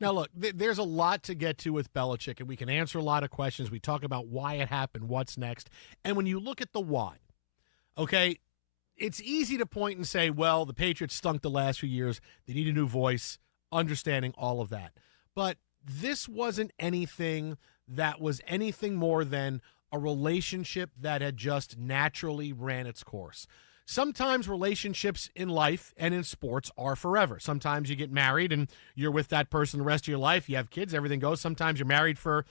Now, look, there's a lot to get to with Belichick, and we can answer a lot of questions. We talk about why it happened, what's next. And when you look at the why, okay, it's easy to point and say, well, the Patriots stunk the last few years. They need a new voice, understanding all of that. But this wasn't anything that was anything more than a relationship that had just naturally ran its course. Sometimes relationships in life and in sports are forever. Sometimes you get married and you're with that person the rest of your life. You have kids, everything goes. Sometimes you're married for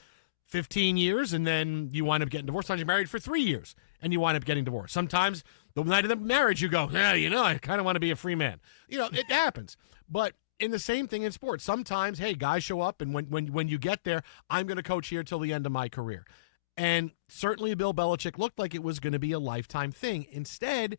15 years and then you wind up getting divorced. Sometimes you're married for 3 years and you wind up getting divorced. Sometimes the night of the marriage you go, yeah, I kind of want to be a free man. It happens. But in the same thing in sports, sometimes, hey, guys show up and when you get there, I'm going to coach here till the end of my career. And certainly Bill Belichick looked like it was going to be a lifetime thing. Instead,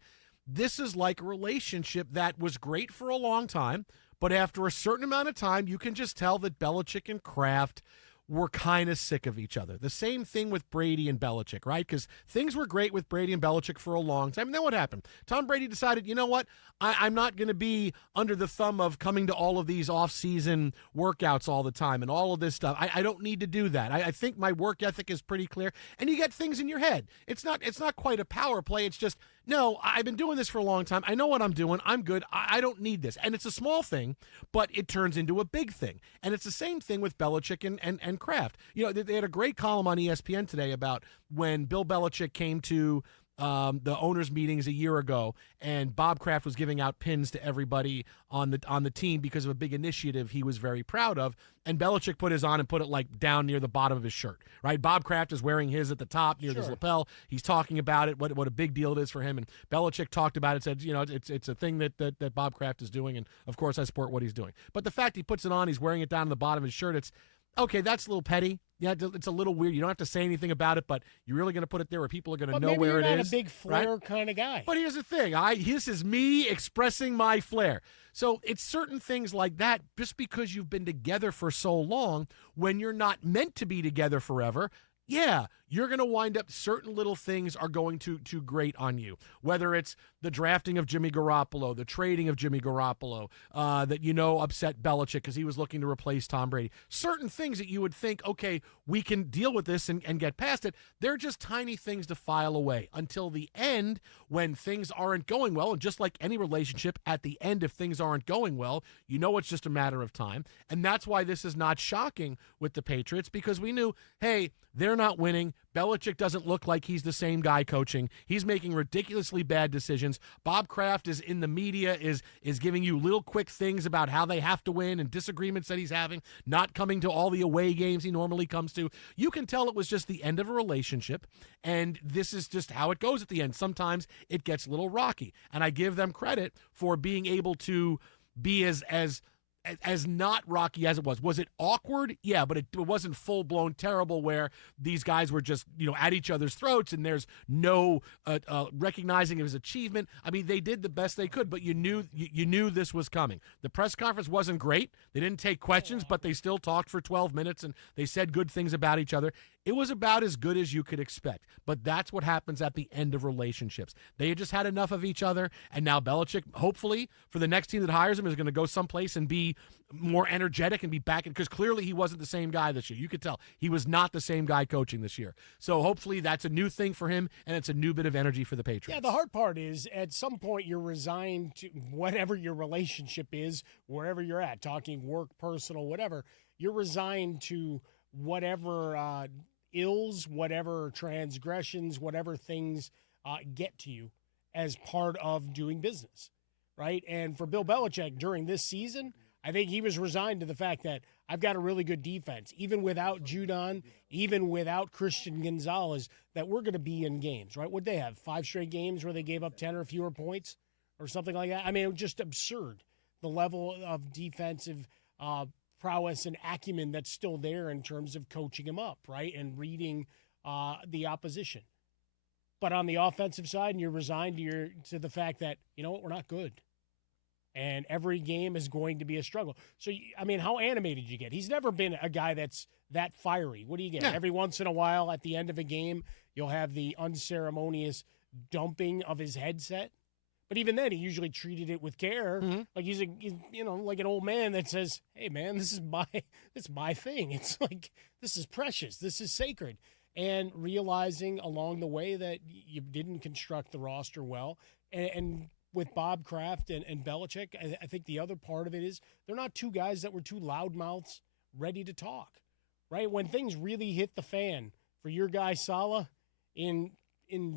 this is like a relationship that was great for a long time, but after a certain amount of time, you can just tell that Belichick and Kraft were kind of sick of each other. The same thing with Brady and Belichick, right? Because things were great with Brady and Belichick for a long time. And then what happened? Tom Brady decided, you know what? I'm not going to be under the thumb of coming to all of these off-season workouts all the time and all of this stuff. I don't need to do that. I think my work ethic is pretty clear. And you get things in your head. It's not quite a power play. It's just, no, I've been doing this for a long time. I know what I'm doing. I'm good. I don't need this. And it's a small thing, but it turns into a big thing. And it's the same thing with Belichick and Kraft. They had a great column on ESPN today about when Bill Belichick came to the owners' meetings a year ago, and Bob Kraft was giving out pins to everybody on the team because of a big initiative he was very proud of. And Belichick put his on and put it like down near the bottom of his shirt, right? Bob Kraft is wearing his at the top near his lapel. He's talking about it, what a big deal it is for him. And Belichick talked about it, said, it's a thing that Bob Kraft is doing, and of course I support what he's doing. But the fact he puts it on, he's wearing it down to the bottom of his shirt, it's okay, that's a little petty. Yeah, it's a little weird. You don't have to say anything about it, but you're really going to put it there where people are going to know where it is. Maybe you're not a big flair right? kind of guy. But here's the thing. This is me expressing my flair. So it's certain things like that, just because you've been together for so long, when you're not meant to be together forever, yeah, you're going to wind up, certain little things are going to grate on you. Whether it's the drafting of Jimmy Garoppolo, the trading of Jimmy Garoppolo, that upset Belichick because he was looking to replace Tom Brady. Certain things that you would think, okay, we can deal with this and get past it. They're just tiny things to file away until the end when things aren't going well. And just like any relationship, at the end, if things aren't going well, it's just a matter of time. And that's why this is not shocking with the Patriots, because we knew, hey, they're not winning. Belichick doesn't look like he's the same guy coaching. He's making ridiculously bad decisions. Bob Kraft is in the media, is giving you little quick things about how they have to win and disagreements that he's having, not coming to all the away games he normally comes to. You can tell it was just the end of a relationship, and this is just how it goes at the end. Sometimes it gets a little rocky, and I give them credit for being able to be as not rocky as it was. Was it awkward? Yeah, but it wasn't full-blown terrible where these guys were just, at each other's throats and there's no recognizing of his achievement. I mean, they did the best they could, but you knew this was coming. The press conference wasn't great. They didn't take questions, but they still talked for 12 minutes and they said good things about each other. It was about as good as you could expect, but that's what happens at the end of relationships. They just had enough of each other, and now Belichick, hopefully, for the next team that hires him, is going to go someplace and be more energetic and be back, because clearly he wasn't the same guy this year. You could tell he was not the same guy coaching this year. So hopefully that's a new thing for him, and it's a new bit of energy for the Patriots. Yeah, the hard part is at some point you're resigned to whatever your relationship is, wherever you're at, talking work, personal, whatever. You're resigned to whatever ills, whatever transgressions, whatever things get to you as part of doing business, right? And for Bill Belichick during this season, I think he was resigned to the fact that I've got a really good defense, even without Judon, even without Christian Gonzalez, that we're going to be in games, right? Would they have 5 straight games where they gave up 10 or fewer points or something like that? I mean, it was just absurd, the level of defensive prowess and acumen that's still there in terms of coaching him up, right, and reading the opposition. But on the offensive side, and you're resigned to the fact that, we're not good. And every game is going to be a struggle. So, I mean, how animated you get? He's never been a guy that's that fiery. What do you get? Yeah. Every once in a while at the end of a game, you'll have the unceremonious dumping of his headset. But even then, he usually treated it with care. Like he's like an old man that says, "Hey, man, this is my thing. It's like this is precious. This is sacred." And realizing along the way that you didn't construct the roster well, and with Bob Kraft and Belichick, I think the other part of it is they're not two guys that were two loudmouths ready to talk, right? When things really hit the fan for your guy Saleh in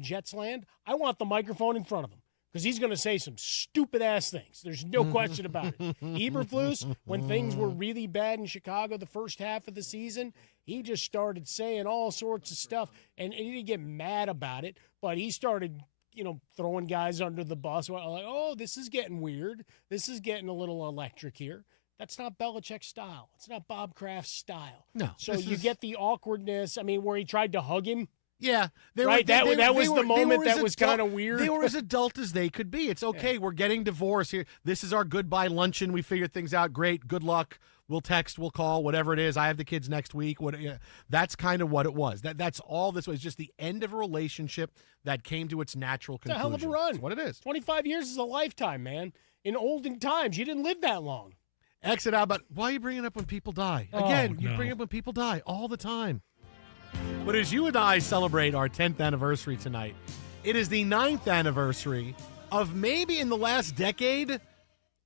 Jets land, I want the microphone in front of him because he's going to say some stupid-ass things. There's no question about it. Eberflus, when things were really bad in Chicago the first half of the season, he just started saying all sorts of stuff, and he didn't get mad about it, but he started throwing guys under the bus. Like, oh, this is getting weird. This is getting a little electric here. That's not Belichick's style. It's not Bob Kraft's style. No. So you get the awkwardness. I mean, where he tried to hug him. Yeah. That was the moment that was kind of weird. They were as adult as they could be. It's okay. Yeah. We're getting divorced here. This is our goodbye luncheon. We figured things out. Great. Good luck. We'll text, we'll call, whatever it is. I have the kids next week. That's kind of what it was. That's all this was, just the end of a relationship that came to its natural conclusion. It's a hell of a run. That's what it is. 25 years is a lifetime, man. In olden times, you didn't live that long. Exit out, but why are you bringing it up when people die? Again, you bring it up when people die all the time. But as you and I celebrate our 10th anniversary tonight, it is the 9th anniversary of maybe in the last decade,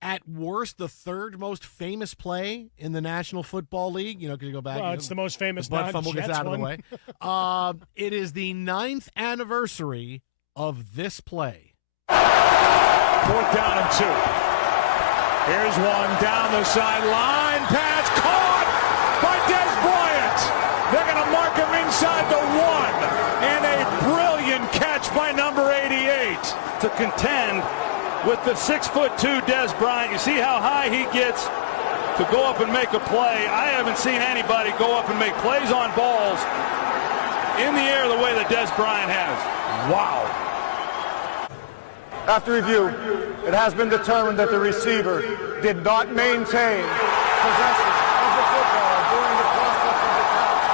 at worst, the third most famous play in the National Football League. Can you go back? Well, it's the most famous. The butt fumble gets out of the way. It is the 9th anniversary of this play. 4th down and 2. Here's one down the sideline. Pass caught by Dez Bryant. They're going to mark him inside the 1. And a brilliant catch by number 88 to contend with the 6'2" Dez Bryant. You see how high he gets to go up and make a play. I haven't seen anybody go up and make plays on balls in the air the way that Dez Bryant has. Wow. After review, it has been determined that the receiver did not maintain possession of the football during the process of the catch.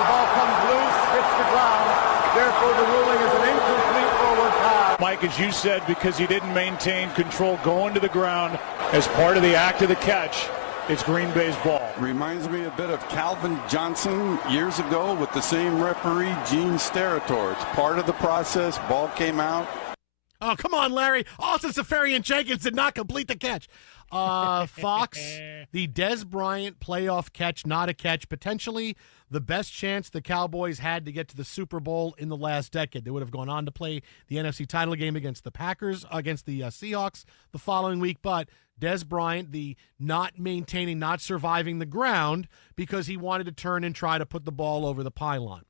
The ball comes loose, hits the ground. Therefore, the ruling is an incomplete forward pass. Mike, as you said, because he didn't maintain control going to the ground as part of the act of the catch, it's Green Bay's ball. Reminds me a bit of Calvin Johnson years ago with the same referee, Gene Steratore. It's part of the process. Ball came out. Oh, come on, Larry. Austin Seferian-Jenkins did not complete the catch. Fox, the Dez Bryant playoff catch, not a catch, potentially the best chance the Cowboys had to get to the Super Bowl in the last decade. They would have gone on to play the NFC title game against the Seahawks the following week, but Dez Bryant, the not maintaining, not surviving the ground because he wanted to turn and try to put the ball over the pylon.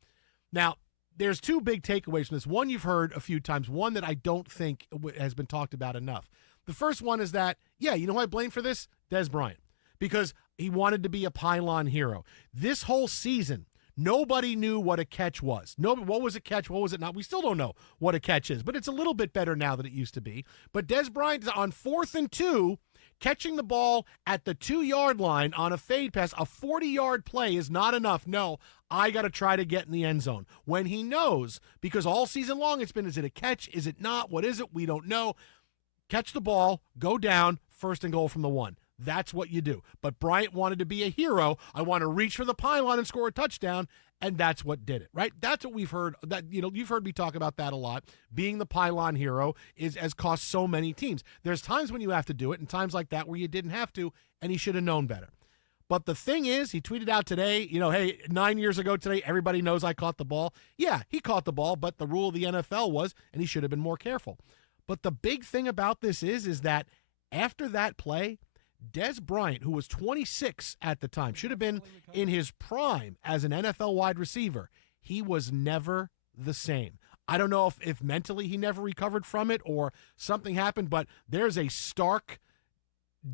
Now, there's two big takeaways from this. One you've heard a few times, one that I don't think has been talked about enough. The first one is that, you know who I blame for this? Dez Bryant. Because he wanted to be a pylon hero. This whole season, nobody knew what a catch was. What was a catch? What was it not? We still don't know what a catch is, but it's a little bit better now than it used to be. But Dez Bryant is on 4th and 2, catching the ball at the 2-yard line on a fade pass. A 40-yard play is not enough. No, I got to try to get in the end zone. When he knows, because all season long it's been, is it a catch? Is it not? What is it? We don't know. Catch the ball, go down, 1st and goal from the 1. That's what you do. But Bryant wanted to be a hero. I want to reach for the pylon and score a touchdown, and that's what did it, right? That's what we've heard. You've heard me talk about that a lot. Being the pylon hero has cost so many teams. There's times when you have to do it, and times like that where you didn't have to, and he should have known better. But the thing is, he tweeted out today, hey, 9 years ago today, everybody knows I caught the ball. Yeah, he caught the ball, but the rule of the NFL was, and he should have been more careful. But the big thing about this is that after that play, Dez Bryant, who was 26 at the time, should have been in his prime as an NFL wide receiver. He was never the same. I don't know if mentally he never recovered from it or something happened, but there's a stark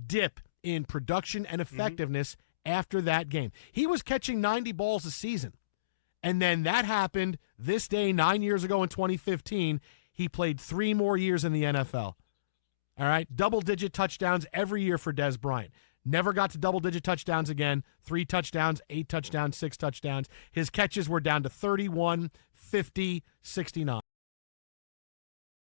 dip in production and effectiveness after that game. He was catching 90 balls a season, and then that happened this day 9 years ago in 2015. He played 3 more years in the NFL. All right, double-digit touchdowns every year for Dez Bryant. Never got to double-digit touchdowns again. 3 touchdowns, 8 touchdowns, 6 touchdowns. His catches were down to 31, 50, 69.